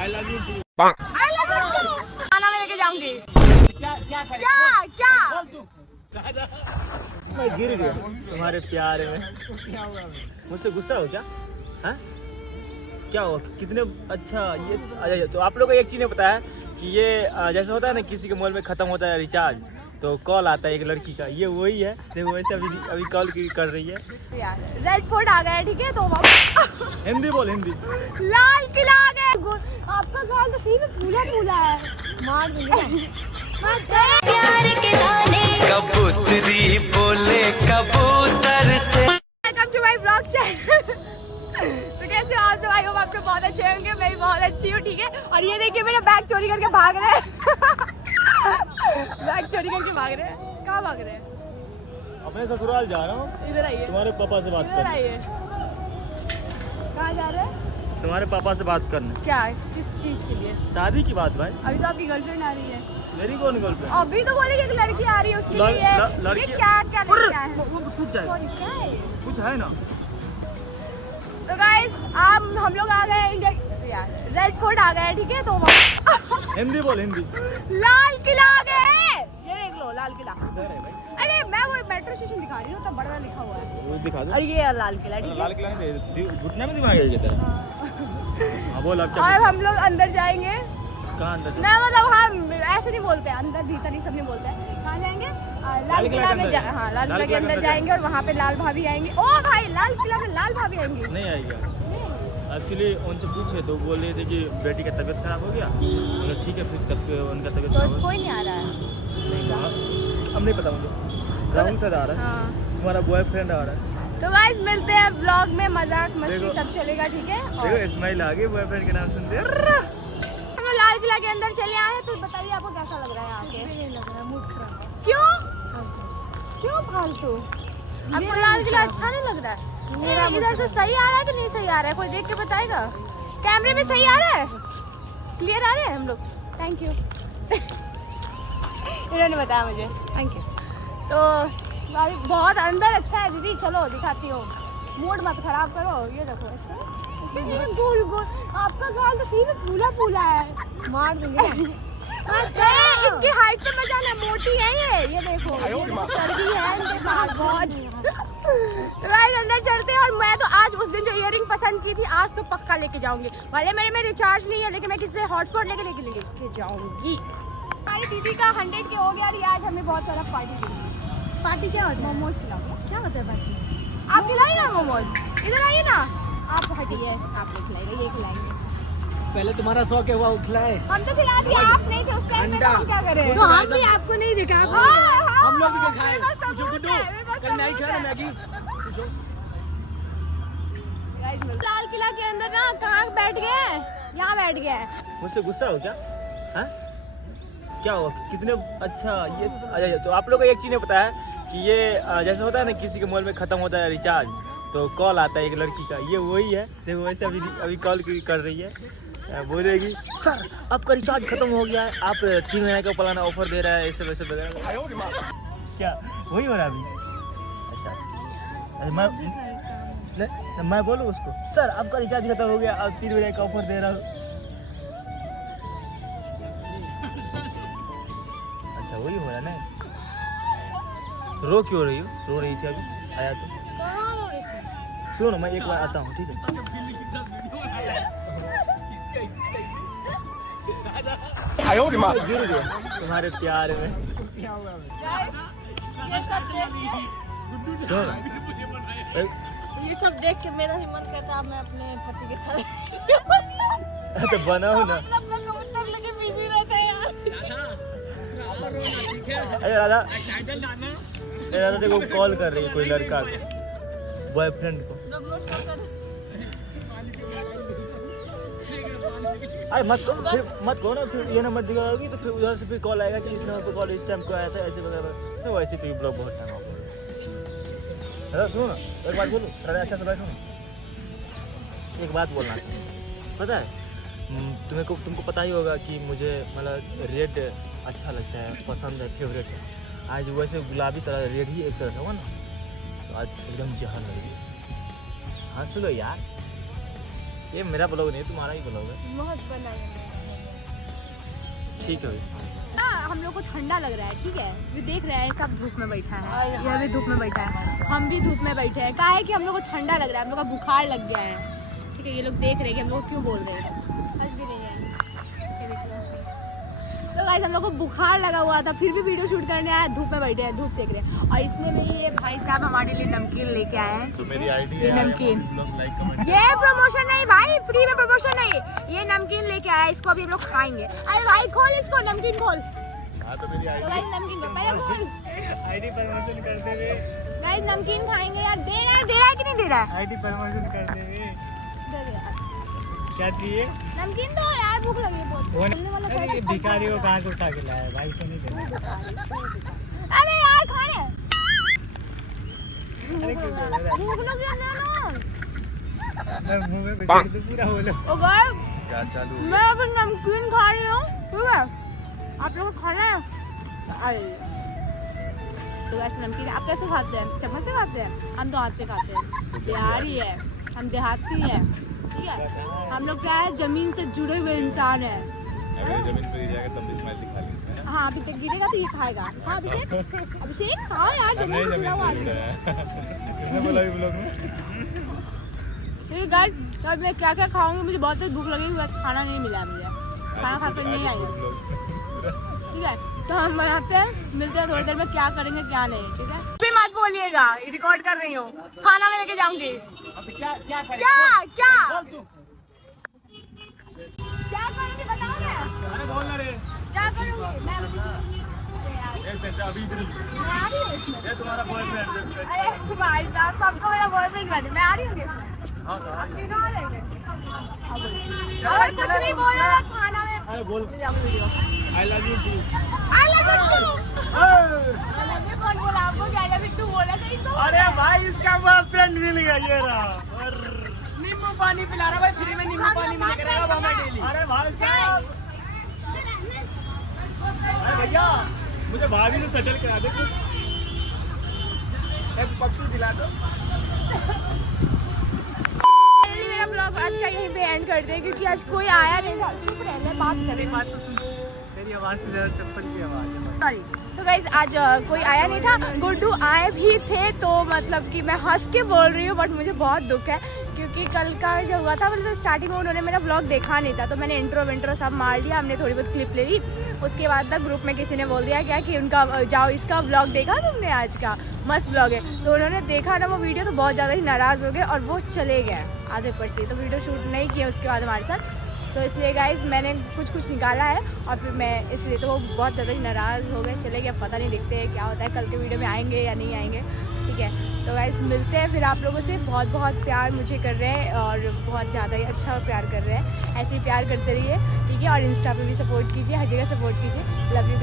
I love you to. खाना में लेके जाऊंगी। क्या क्या करे? क्या क्या? बोल तू। मैं गिर गया तुम्हारे प्यार में। क्या हुआ? मुझसे गुस्सा हो क्या? हाँ क्या हो? कितने अच्छा ये तो आप लोगों को एक चीज़ नहीं पता है कि ये जैसे होता है ना किसी के मोबाइल में ख़त्म होता है रिचार्ज तो कॉल आता है एक लड़की का, ये वही है। देखो वैसे अभी कॉल कर रही है। रेड फोर्ट आ गया ठीक है तो हिंदी बोल हिंदी। लाल किला आ गया। आपका गाल तो सही में फूला फूला है। मार दूंगी। प्यार के दाने कबूतरी बोले कबूतर से। Welcome to my blog channel. तो कैसे हो आप सब? आई होप आप सब बहुत अच्छे होंगे। मैं भी बहुत अच्छी हूँ ठीक है। और ये देखिए मेरा बैग चोरी करके भाग रहे हैं। बैग चोरी करके भाग रहे हैं। कहाँ भाग रहे हैं? अपने ससुराल जा रहा हूँ। इधर आइए। तुम्हारे पापा से बात इधर करना। आइए। कहाँ जा रहे हैं? तुम्हारे पापा से बात करना। क्या किस चीज के लिए? शादी की बात भाई। अभी तो आपकी गर्लफ्रेंड आ रही है। मेरी कौन गर्लफ्रेंड? अभी तो बोले कि एक लड़की आ रही है उसके लिए। लड़की ये क्या क्या लड़का है? वो टूट जाए। सॉरी क्या है? कुछ है ना? तो गाइस हम लोग आ गए इंडिया यार रेड फोर्ट आ गए ठीक है तो हिंदी बोल हिंदी। लाल किला आ गए। ये देख लो लाल किला। अरे मैं वो मेट्रो स्टेशन दिखा रही हूँ तो बड़ा लिखा हुआ है। वो दिखा दो। और ये लाल किला ठीक है। लाल किला नहीं घुटने में दिमाग है तेरा। हाँ बोल अब क्या? और हम लोग अंदर जाएंगे। कहाँ अंदर? ना मतलब हम ऐसे नहीं बोलते अंदर भीतर ही सब नहीं बोलते हैं। कहाँ जाएंगे? लाल किला में हाँ लाल किला के अंदर जाएंगे और वहाँ पे लाल भाभी आएंगे। ओ भाई लाल किला में लाल भाभी आएंगी। नहीं आएगा। एक्चुअली उनसे पूछे तो बोल रहे थे कि बेटी का तबीयत खराब हो गया। बोले ठीक है फिर तब उनका तबीयत खराब तो कोई नहीं आ रहा है। नहीं कहा अब नहीं पता मुझे। राहुल सर आ रहा है। हाँ तुम्हारा बॉयफ्रेंड आ रहा है। तो गाइस मिलते हैं ब्लॉग में। मजाक मस्ती सब चलेगा ठीक है। देखो इस्माइल आ गई बॉयफ्रेंड के नाम सुनते। हम लोग लाल किला के अंदर चले आए हैं तो बताइए आपको कैसा लग रहा है यहाँ के? नहीं लग रहा मूड खराब। क्यों क्यों फालतू? आपको लाल किला अच्छा नहीं लग रहा है? इधर से सही आ रहा है कि नहीं सही आ रहा है? कोई देख के बताएगा? कैमरे में सही आ रहा है? क्लियर आ रहा है? हम लोग थैंक यू। इन्होंने बताया मुझे थैंक यू। तो बहुत अंदर अच्छा है दीदी। चलो दिखाती हूँ। मूड मत खराब करो। ये देखो ऐसे गोल गोल। आपका गाल तो सही में फूला फूला है। मार दूंगी। इनकी हाइट पे मजा ना मोटी है ये देखो चर्बी है इनके बाल बहुत। गाइस अंदर चलते हैं। और मैं तो आज उस दिन जो इयररिंग पसंद की थी आज तो पक्का लेके जाऊंगी। भले मेरे में रिचार्ज नहीं है लेकिन मैं किसी से हॉटस्पॉट लेके जाऊंगी। हमारी दीदी का 100 के हो गया और आज हमें बहुत सारा पार्टी देंगे। पार्टी क्या होता है? मोमोज खिलाओगे? क्या होता है पार्टी? आप खिलाइए ना मोमोज। इधर आइए ना। आप हटिए। आप लोग खिलाइएगा। ये खिलाएंगे। पहले तुम्हारा शौक है वो खिलाए। हम तो खिला दिया। आप नहीं थे उस टाइम में तो हम क्या करें? तो हम भी आपको नहीं दिखा। हम लोग भी खाए। पूछो गुड्डू कल नहीं खा रहे मैगी। पूछो लाल किला के अंदर ना कहाँ बैठ गए? यहाँ बैठ गए। मुझसे गुस्सा हो क्या? हाँ क्या हो? कितने अच्छा ये तो आप लोगों को एक चीज़ नहीं पता है कि ये जैसे होता है ना किसी के मोबाइल में ख़त्म होता है रिचार्ज तो कॉल आता है एक लड़की का, ये वही है। देखो वैसे अभी कॉल कर रही है। बोलेगी सर आपका रिचार्ज खत्म हो गया है, आप 3 महीने का पुराना ऑफर दे रहा है ऐसे वैसे वगैरह। क्या वही हो रहा है अभी? अच्छा मैं बोलूँ उसको सर आपका रिचार्ज खत्म हो गया, आप 3 महीने का ऑफर दे रहा हूँ। अच्छा वही हो रहा है ना। रो क्यों रही हो? रो रही थी अभी आया तो। सुनो मैं एक बार आता हूँ ठीक है? गिर गया तुम्हारे प्यार में। सुनो ये सब देख के मेरा ही मन करता मैं अपने पति के साथ तो बनाओ ना। कबूतर लेके बिजी रहते हैं यार। अरे राधा देखो कॉल कर रही है कोई लड़का बॉयफ्रेंड को। अरे मत कहो ना फिर ये नंबर दिखाओगी तो फिर उधर से फिर कॉल आएगा कि इस नंबर पर कॉल इस टाइम को आया था ऐसे वगैरह। तो वैसे तो ये ब्लॉग बहुत टाइम हो। सुनो ना एक बात बोलूँ? अरे अच्छा से बैठो ना। एक बात बोलना पता है तुमको पता ही होगा कि मुझे मतलब रेड अच्छा लगता है, पसंद है, फेवरेट है। आज वैसे गुलाबी तरह रेड ही एक तरह था ना तो आज एकदम जहर लग रही है। हंस लो यार। ये मेरा ब्लॉग नहीं है, तुम्हारा ही ब्लॉग है। बहुत बनाया ठीक है भाई। हम लोग को ठंडा लग रहा है, ठीक है, ये देख रहे हैं सब धूप में बैठा है, ये भी धूप में बैठा है, हम भी धूप में बैठे हैं। कहा है कि हम लोग को ठंडा लग रहा है, हम लोग का बुखार लग गया है, ठीक है। ये लोग देख रहे हैं कि हम लोग क्यों बोल रहे हैं, हंस भी नहीं है। तो गाइस हम लोग को बुखार लगा हुआ था, फिर भी वीडियो शूट करने आया, धूप में बैठे हैं, धूप सेक रहे हैं। और इसमें भी ये भाई साहब हमारे लिए नमकीन लेके आए हैं। तो मेरी आईडी ये है नमकीन, लाइक कमेंट। ये प्रमोशन नहीं भाई, फ्री में प्रमोशन नहीं, ये नमकीन लेके आया है, इसको अभी हम लोग खाएंगे। अरे भाई खोल इसको, नमकीन खोल। हाँ तो मेरी तो गाइस नमकीन पहले खोल। आईडी प्रमोशन करते हुए, गाइस नमकीन खाएंगे यार, दे रहा है कि नहीं दे रहा है? आईडी प्रमोशन करते हुए दे दे यार। क्या चाहिए? नमकीन दो यार, भूख लगी है बहुत। बोलने वाला अरे ये भिखारी को कहाँ से उठा के लाया है? भाई से नहीं देना। अरे यार खाने अरे क्यों दे रहा है? भूख लगी है ना। मैं मुंह में घुसा के तो पूरा बोलो। ओ गाइस क्या चालू मैं अभी नमकीन खा रही हूँ, ठीक है, आप लोगों को खाना है? अरे तो गाइस नमकीन आप कैसे खाते हैं? चम्मच से खाते हैं? हम तो हाथ से खाते हैं, बिहारी है, हम देहाती हैं, ठीक है। हम लोग क्या है, जमीन से जुड़े हुए इंसान हैं। अगर जमीन पर गिर जाएगा तब भी स्माइल दिखा लेंगे। हाँ अभी तक गिरेगा तो ये खाएगा। हाँ अभिषेक, अभिषेक हाँ यार जमीन से जुड़ा हुआ आदमी है। किसने बोला ये ब्लॉग में? ठीक है गाइस, तब मैं क्या क्या खाऊंगी, मुझे बहुत तेज भूख लगी, बस खाना नहीं मिला मुझे, खाना खा कर नहीं आई, ठीक है। तो हम बनाते हैं, मिलते हैं थोड़ी देर में, क्या करेंगे क्या नहीं, ठीक है। भी मत बोलिएगा, रिकॉर्ड कर रही हूँ, खाना मैं लेके जाऊंगी। क्या क्या क्या क्या करूँगी बताओ ना। अरे बोल ना रे। क्या करूँगी मैं? अभी ये तुम्हारा बॉयफ्रेंड। अरे भाई साहब, सबको मेरा बॉयफ्रेंड बना दे, मैं आ रही हूँ। हाँ तीनों आ रहेंगे। और कुछ नहीं बोला खाना में। अरे बोल। I I love you too. love you too। I love you कौन बोला आपको? I love you too बोला था इसको। अरे भाई इसका बॉयफ्रेंड मिल गया ये रहा। नींबू पानी पिला रहा भाई, फ्री में नींबू पानी मिल करेगा हमें डेली। अरे भाई साहब, अरे भैया मुझे भाभी से सेटल करा दे कुछ, एक पक्षी दिला दो। मेरा ब्लॉग आज का यहीं पे एंड कर दे, क्योंकि आज कोई आया नहीं था। चुप रहने, बात करें। तेरी आवाज से ज़्यादा चप्पल की आवाज है। सॉरी। तो गाइज आज कोई आया नहीं था, गुड्डू आए भी थे, तो मतलब कि मैं हंस के बोल रही हूँ, बट मुझे बहुत दुख है, क्योंकि कल का जो हुआ था मतलब स्टार्टिंग में उन्होंने मेरा ब्लॉग देखा नहीं था, तो मैंने इंट्रो विंट्रो सब मार लिया, हमने थोड़ी बहुत क्लिप ले ली। उसके बाद तक ग्रुप में किसी ने बोल दिया क्या कि उनका जाओ इसका ब्लॉग देखा तुमने, आज का मस्त ब्लॉग है। तो उन्होंने देखा ना वो वीडियो, तो बहुत ज़्यादा ही नाराज़ हो गए और वो चले गए आधे पर से, तो वीडियो शूट नहीं किया उसके बाद हमारे साथ। तो इसलिए गाइज मैंने कुछ निकाला है, और फिर मैं इसलिए तो वो बहुत ज़्यादा ही नाराज़ हो गए, चले गए। पता नहीं, देखते हैं क्या होता है, कल के वीडियो में आएंगे या नहीं आएंगे, ठीक है। तो गाइज मिलते हैं फिर आप लोगों से। बहुत बहुत प्यार मुझे कर रहे हैं और बहुत ज़्यादा ही अच्छा प्यार कर रहे हैं, ऐसे ही प्यार करते रहिए, ठीक है। और इंस्टा पे भी सपोर्ट कीजिए, हर जगह सपोर्ट कीजिए। Love you.